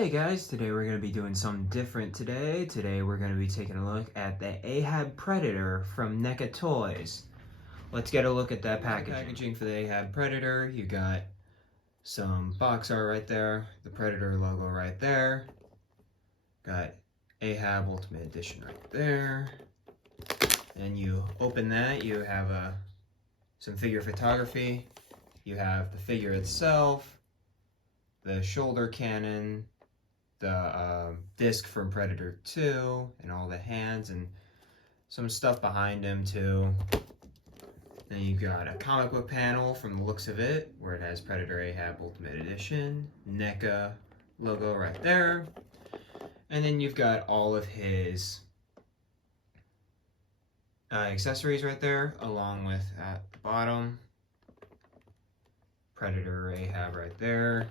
Hey guys, today we're going to be doing something different today. Today we're going to be taking a look at the Ahab Predator from NECA Toys. Let's get a look at that packaging for the Ahab Predator. You got some box art right there, the Predator logo right there. Got Ahab Ultimate Edition right there. And you open that, you have some figure photography. You have the figure itself, the shoulder cannon, the disc from Predator 2, and all the hands and some stuff behind him too. Then you got a comic book panel from the looks of it, where it has Predator Ahab Ultimate Edition, NECA logo right there. And then you've got all of his accessories right there, along with at the bottom, Predator Ahab right there.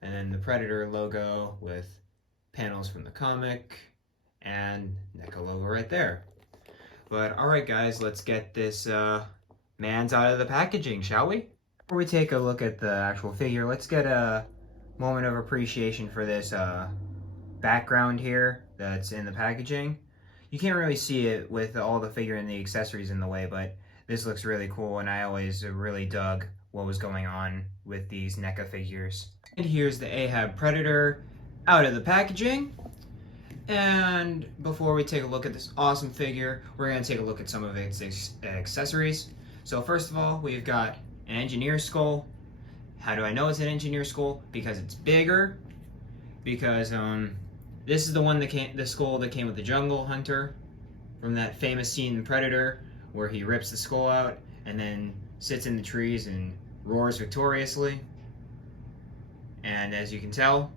And then the Predator logo with panels from the comic and NECA logo right there. But alright guys, let's get this man's out of the packaging, shall we? Before we take a look at the actual figure, let's get a moment of appreciation for this background here that's in the packaging. You can't really see it with all the figure and the accessories in the way, but this looks really cool, and I always really dug what was going on with these NECA figures. And here's the Ahab Predator out of the packaging. And before we take a look at this awesome figure, we're going to take a look at some of its accessories. So first of all, we've got an engineer skull. How do I know it's an engineer skull? Because it's bigger. Because this is the skull that came with the Jungle Hunter from that famous scene in Predator where he rips the skull out and then sits in the trees and roars victoriously. And as you can tell,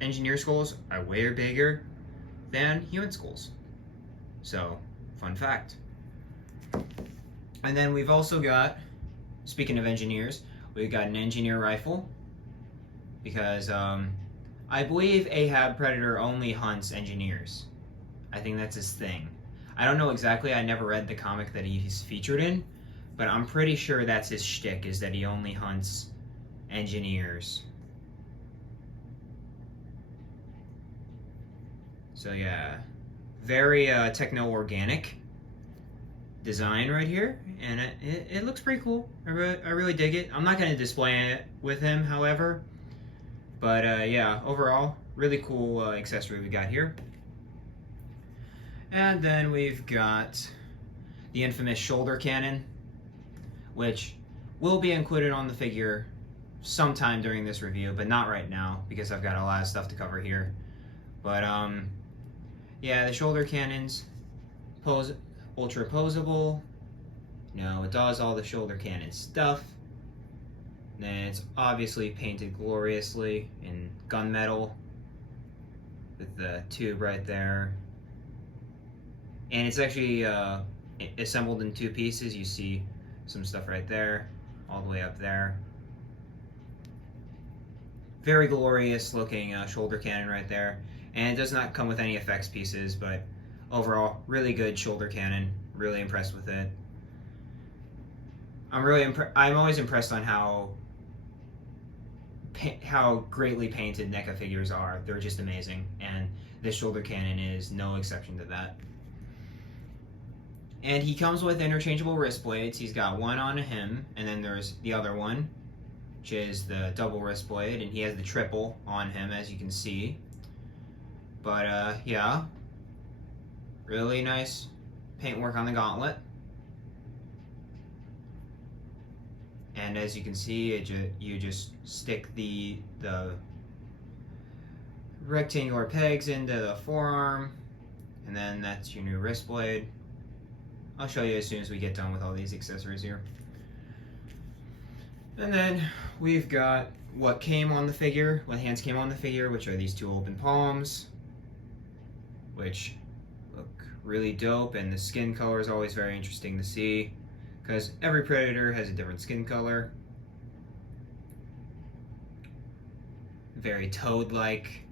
engineer skulls are way bigger than human skulls. So, fun fact. And then we've also got, speaking of engineers, we've got an engineer rifle. Because I believe Ahab Predator only hunts engineers. I think that's his thing. I don't know exactly, I never read the comic that he's featured in, but I'm pretty sure that's his shtick, is that he only hunts engineers. So yeah, very techno-organic design right here, and it looks pretty cool. I really dig it. I'm not going to display it with him, however, but yeah, overall, really cool accessory we got here. And then we've got the infamous shoulder cannon, which will be included on the figure sometime during this review, but not right now because I've got a lot of stuff to cover here. But yeah, the shoulder cannon's ultra posable. You know, it does all the shoulder cannon stuff. Then it's obviously painted gloriously in gunmetal with the tube right there. And it's actually assembled in two pieces. You see some stuff right there, all the way up there. Very glorious looking shoulder cannon right there. And it does not come with any effects pieces, but overall, really good shoulder cannon. Really impressed with it. I'm always impressed on how greatly painted NECA figures are. They're just amazing, and this shoulder cannon is no exception to that. And he comes with interchangeable wrist blades. He's got one on him, and then there's the other one, which is the double wrist blade, and he has the triple on him, as you can see. But yeah, really nice paintwork on the gauntlet. And as you can see, you just stick the rectangular pegs into the forearm, and then that's your new wrist blade. I'll show you as soon as we get done with all these accessories here. And then we've got what came on the figure, what hands came on the figure, which are these two open palms, which look really dope, and the skin color is always very interesting to see, because every Predator has a different skin color. Very toad-like.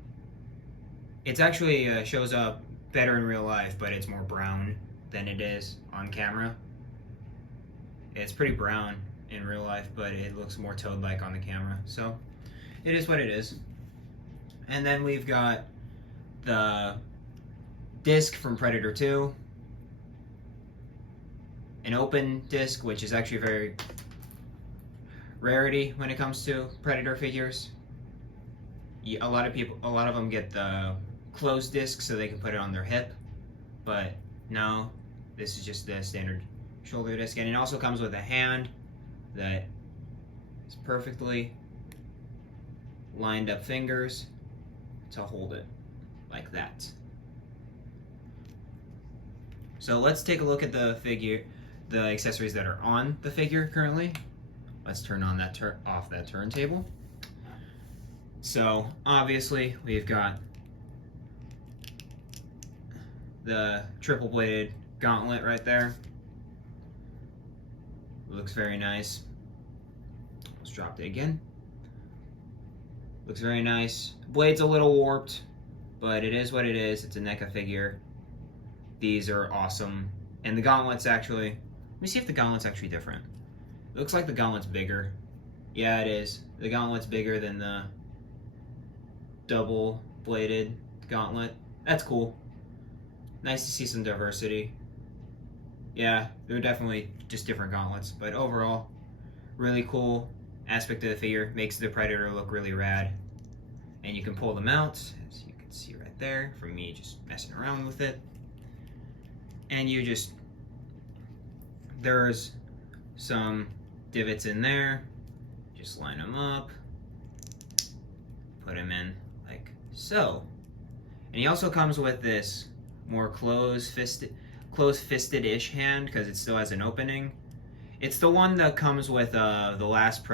It's actually shows up better in real life, but it's more brown than it is on camera. It's pretty brown in real life, but it looks more toad-like on the camera. So it is what it is. And then we've got the disc from Predator 2. An open disc, which is actually a very rarity when it comes to Predator figures. A lot of them get the closed disc so they can put it on their hip, but no, this is just the standard shoulder disc. And it also comes with a hand that is perfectly lined up fingers to hold it like that. So let's take a look at the accessories that are on the figure currently. Let's turn on off that turntable. So obviously we've got the triple bladed gauntlet right there. Looks very nice. Let's drop it again. Looks very nice. Blade's a little warped, but it is what it is. It's a NECA figure. These are awesome. And the gauntlet's actually, let me see if the gauntlet's actually different. It looks like the gauntlet's bigger. Yeah, it is. The gauntlet's bigger than the double bladed gauntlet. That's cool. Nice to see some diversity. Yeah, they're definitely just different gauntlets, but overall, really cool aspect of the figure. Makes the Predator look really rad. And you can pull them out, as you can see right there, from me just messing around with it. And there's some divots in there. Just line them up, put them in like so. And he also comes with this more close-fisted-ish hand because it still has an opening. It's the one that comes with the Lost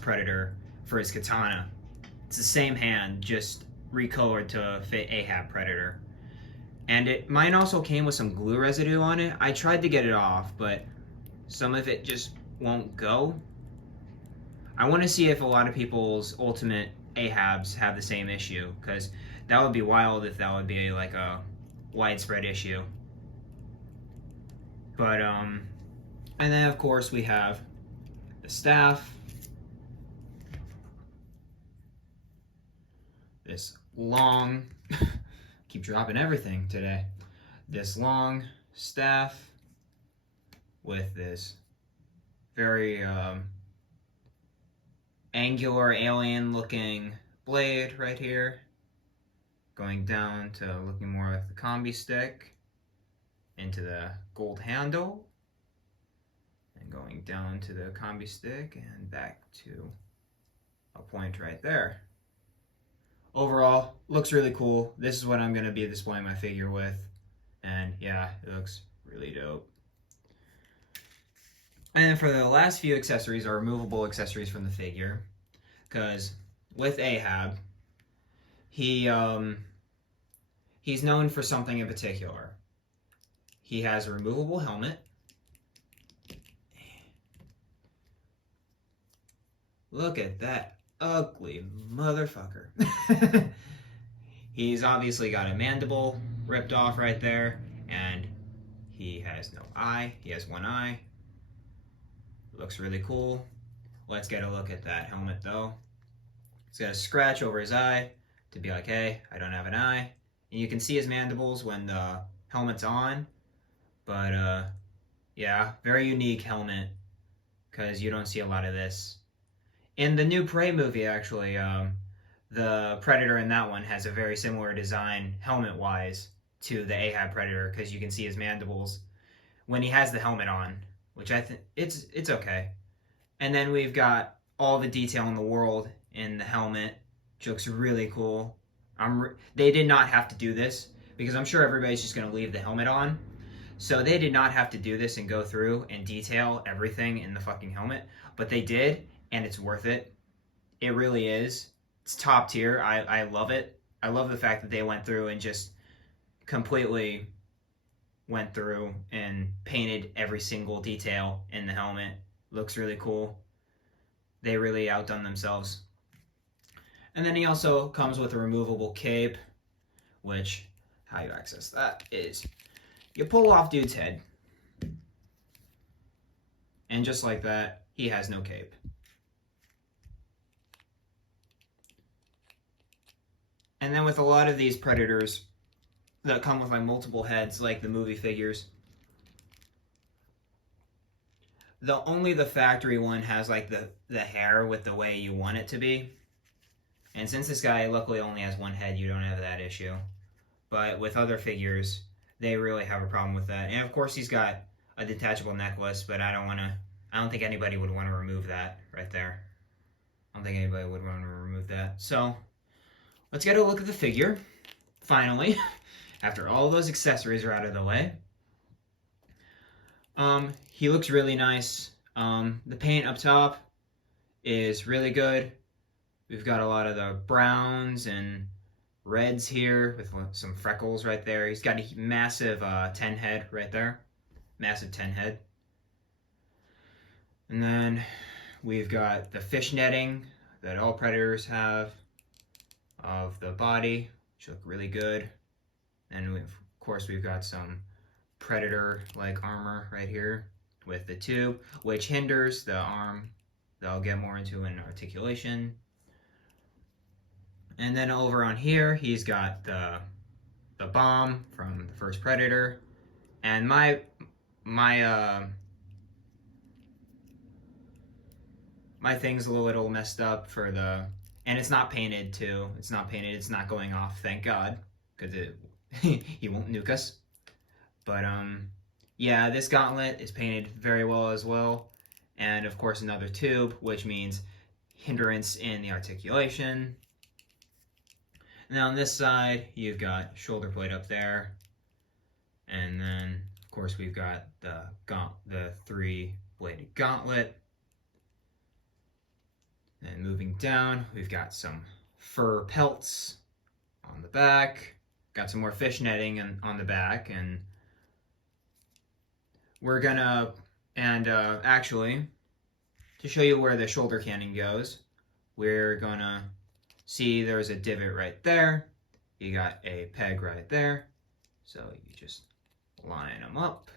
Predator for his katana. It's the same hand, just recolored to fit Ahab Predator. And mine also came with some glue residue on it. I tried to get it off, but some of it just won't go. I want to see if a lot of people's Ultimate Ahabs have the same issue, because that would be wild if that would be like a widespread issue. But and then of course we have the staff. This long, keep dropping everything today. This long staff with this very angular alien looking blade right here, going down to looking more like the combi stick, into the gold handle, and going down to the combi stick and back to a point right there. Overall, looks really cool. This is what I'm going to be displaying my figure with, and yeah, it looks really dope. And then for the last few accessories are removable accessories from the figure, because with Ahab, he's known for something in particular. He has a removable helmet. Look at that ugly motherfucker. He's obviously got a mandible ripped off right there, and he has no eye. He has one eye. Looks really cool. Let's get a look at that helmet though. He's got a scratch over his eye to be like, hey, I don't have an eye. And you can see his mandibles when the helmet's on. But yeah, very unique helmet, because you don't see a lot of this. In the new Prey movie, actually, the Predator in that one has a very similar design, helmet-wise, to the Ahab Predator, because you can see his mandibles when he has the helmet on, which I think it's okay. And then we've got all the detail in the world in the helmet, which looks really cool. They did not have to do this, because I'm sure everybody's just going to leave the helmet on. So they did not have to do this and go through and detail everything in the fucking helmet, but they did, and it's worth it. It really is. It's top tier. I love it. I love the fact that they went through and just completely went through and painted every single detail in the helmet. Looks really cool. They really outdone themselves. And then he also comes with a removable cape, which, how you access that is you pull off dude's head. And just like that, he has no cape. And then with a lot of these predators that come with like multiple heads, like the movie figures, only the factory one has like the hair with the way you want it to be. And since this guy luckily only has one head, you don't have that issue. But with other figures, they really have a problem with that. And of course, he's got a detachable necklace, but I don't think anybody would want to remove that right there. I don't think anybody would want to remove that. So let's get a look at the figure, finally, after all those accessories are out of the way. He looks really nice. The paint up top is really good. We've got a lot of the browns and reds here with some freckles right there. He's got a massive 10 head right there. Massive 10 head. And then we've got the fish netting that all predators have of the body, which look really good. And of course we've got some predator-like armor right here with the tube, which hinders the arm that I'll get more into in articulation. And then over on here, he's got the bomb from the first Predator. And my thing's a little messed up for and it's not painted too. It's not painted. It's not going off, thank God, because he won't nuke us. But yeah, this gauntlet is painted very well as well. And of course another tube, which means hindrance in the articulation. And then on this side, you've got shoulder plate up there. And then, of course, we've got the 3-bladed gauntlet. And moving down, we've got some fur pelts on the back. Got some more fish netting on the back. And we're gonna, actually, to show you where the shoulder cannon goes, we're gonna see there's a divot right there. You got a peg right there. So you just line them up.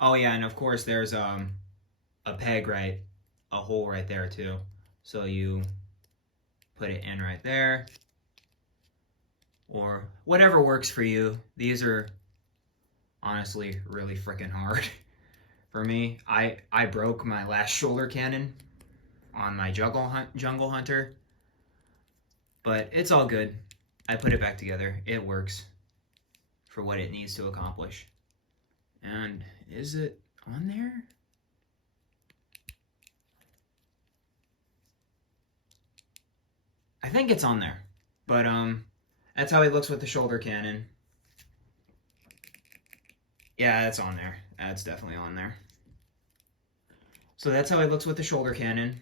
Oh yeah, and of course there's a peg a hole right there too. So you put it in right there. Or whatever works for you. These are honestly really freaking hard. For me, I broke my last shoulder cannon on my jungle hunter, but it's all good. I put it back together. It works for what it needs to accomplish. And is it on there? I think it's on there, but that's how he looks with the shoulder cannon. Yeah, that's on there. That's definitely on there. So that's how he looks with the shoulder cannon.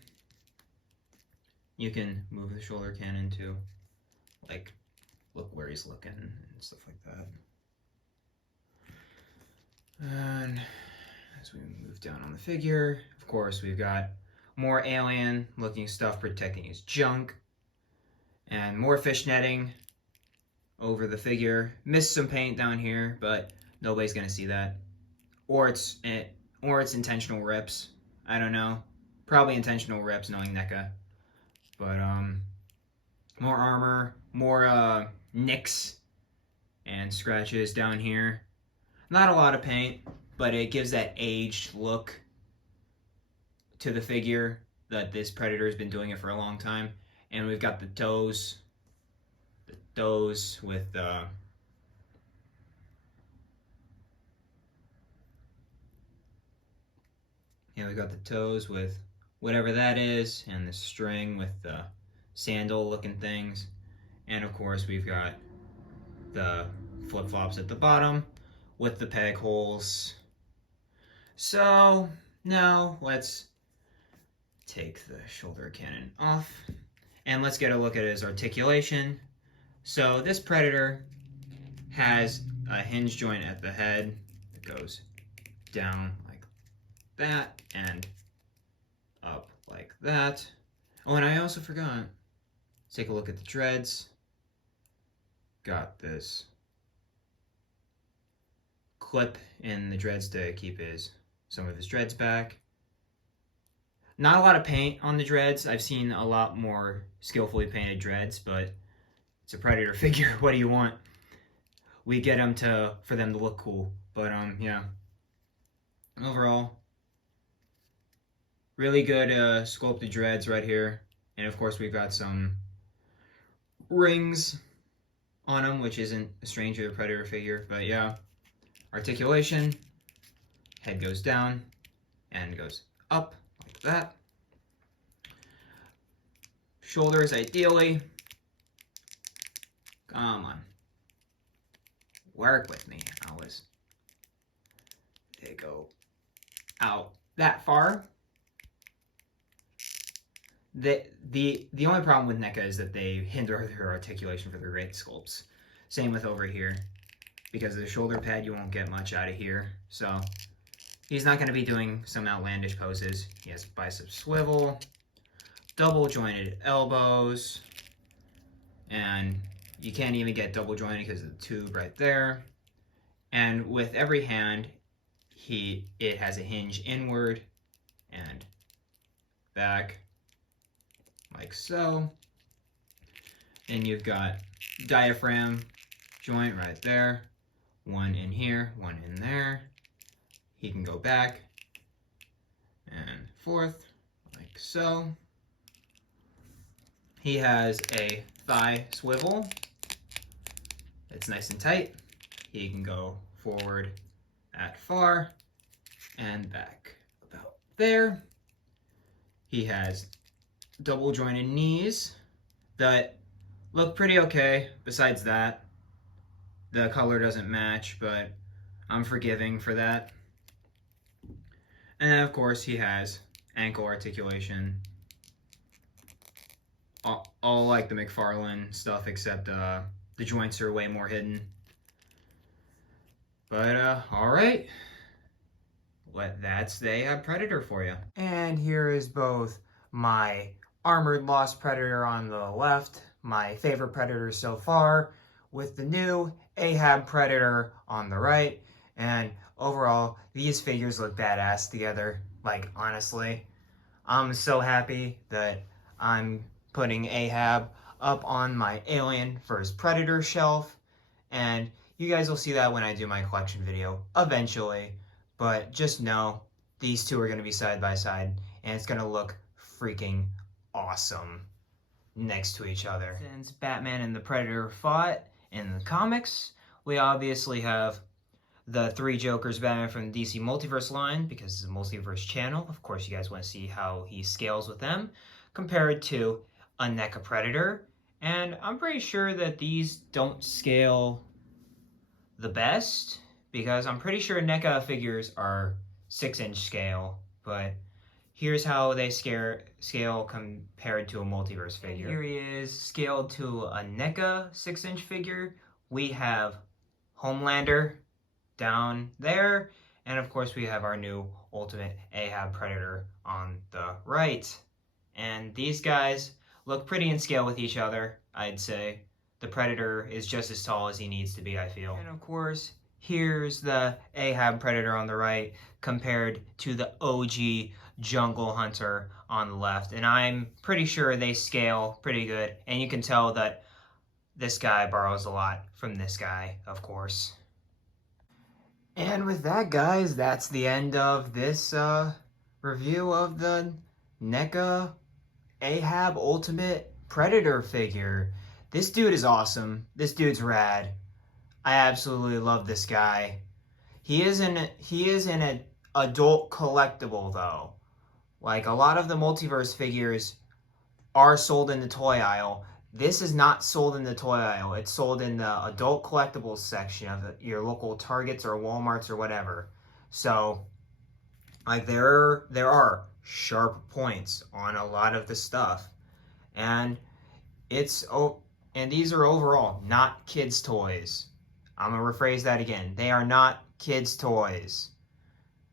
You can move the shoulder cannon to, like, look where he's looking and stuff like that. And as we move down on the figure, of course, we've got more alien-looking stuff protecting his junk. And more fish netting over the figure. Missed some paint down here, but nobody's gonna see that. Or it's intentional rips. I don't know. Probably intentional rips, knowing NECA. But more armor, more nicks and scratches down here. Not a lot of paint, but it gives that aged look to the figure that this Predator has been doing it for a long time. And we've got the toes with yeah, we got the toes with whatever that is, and the string with the sandal looking things. And of course we've got the flip-flops at the bottom with the peg holes. So now let's take the shoulder cannon off and let's get a look at his articulation. So this Predator has a hinge joint at the head that goes down like that and up like that. Oh, and I also forgot. Let's take a look at the dreads. Got this clip in the dreads to keep some of his dreads back. Not a lot of paint on the dreads. I've seen a lot more skillfully painted dreads, but it's a Predator figure. What do you want? We get them for them to look cool. But yeah. Overall, really good sculpted dreads right here. And of course we've got some rings on them, which isn't a strange to the Predator figure. But yeah, articulation, head goes down and goes up like that. Shoulders ideally. Come on. Work with me. They go out that far. The only problem with NECA is that they hinder their articulation for the great sculpts. Same with over here. Because of the shoulder pad, you won't get much out of here. So he's not going to be doing some outlandish poses. He has bicep swivel, double jointed elbows, and you can't even get double jointed because of the tube right there. And with every hand, it has a hinge inward and back, like so. And you've got diaphragm joint right there, one in here, one in there. He can go back and forth, like so. He has a thigh swivel. It's nice and tight. He can go forward at far and back about there. He has double jointed knees that look pretty okay. Besides that, the color doesn't match, but I'm forgiving for that. And then of course he has ankle articulation. All like the McFarlane stuff, except the joints are way more hidden. But alright. That's the Ahab Predator for you. And here is both my Armored Lost Predator on the left, my favorite Predator so far, with the new Ahab Predator on the right. And overall, these figures look badass together. Like, honestly, I'm so happy that I'm putting Ahab up on my Alien vs. Predator shelf. And you guys will see that when I do my collection video eventually. But just know, these two are going to be side by side, and it's going to look freaking awesome next to each other. Since Batman and the Predator fought in the comics, we obviously have the three Jokers Batman from the DC Multiverse line, because it's a multiverse channel. Of course, you guys want to see how he scales with them, compared to a NECA Predator. And I'm pretty sure that these don't scale the best, because I'm pretty sure NECA figures are 6-inch scale, but here's how they scale compared to a multiverse figure. Here he is scaled to a NECA 6-inch figure. We have Homelander down there, and of course we have our new Ultimate Ahab Predator on the right. And these guys look pretty in scale with each other, I'd say. The Predator is just as tall as he needs to be, I feel. And of course, here's the Ahab Predator on the right compared to the OG Jungle Hunter on the left. And I'm pretty sure they scale pretty good. And you can tell that this guy borrows a lot from this guy, of course. And with that, guys, that's the end of this review of the NECA Ahab Ultimate Predator figure. This dude is awesome. This dude's rad. I absolutely love this guy. He is an adult collectible though. Like, a lot of the multiverse figures are sold in the toy aisle. This is not sold in the toy aisle. It's sold in the adult collectibles section of your local Targets or Walmarts or whatever. So, like, there are sharp points on a lot of the stuff. And these are overall not kids' toys. I'm going to rephrase that again. They are not kids' toys.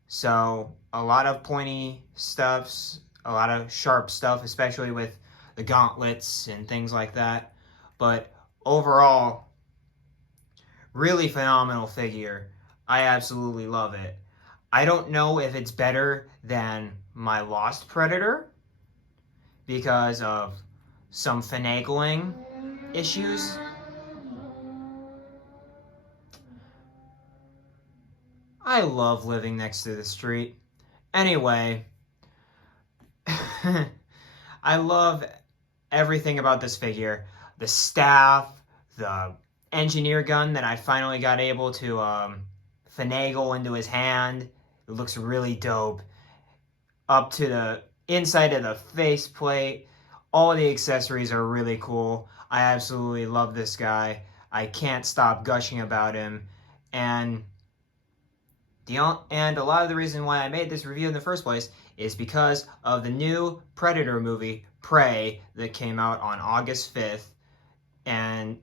So, a lot of pointy stuffs, a lot of sharp stuff, especially with the gauntlets and things like that. But overall, really phenomenal figure. I absolutely love it. I don't know if it's better than my lost Predator because of some finagling issues. I love living next to the street. Anyway, I love everything about this figure. The staff, the engineer gun that I finally got able to finagle into his hand. It looks really dope. Up to the inside of the faceplate. All the accessories are really cool. I absolutely love this guy. I can't stop gushing about him. And a lot of the reason why I made this review in the first place is because of the new Predator movie, Prey, that came out on August 5th. And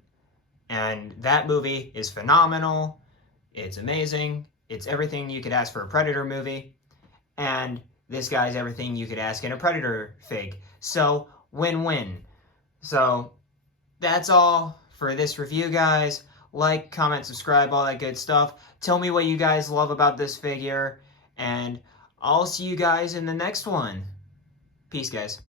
that movie is phenomenal. It's amazing. It's everything you could ask for a Predator movie. And this guy's everything you could ask in a Predator fig. So, win-win. So, that's all for this review, guys. Like, comment, subscribe, all that good stuff. Tell me what you guys love about this figure. And I'll see you guys in the next one. Peace, guys.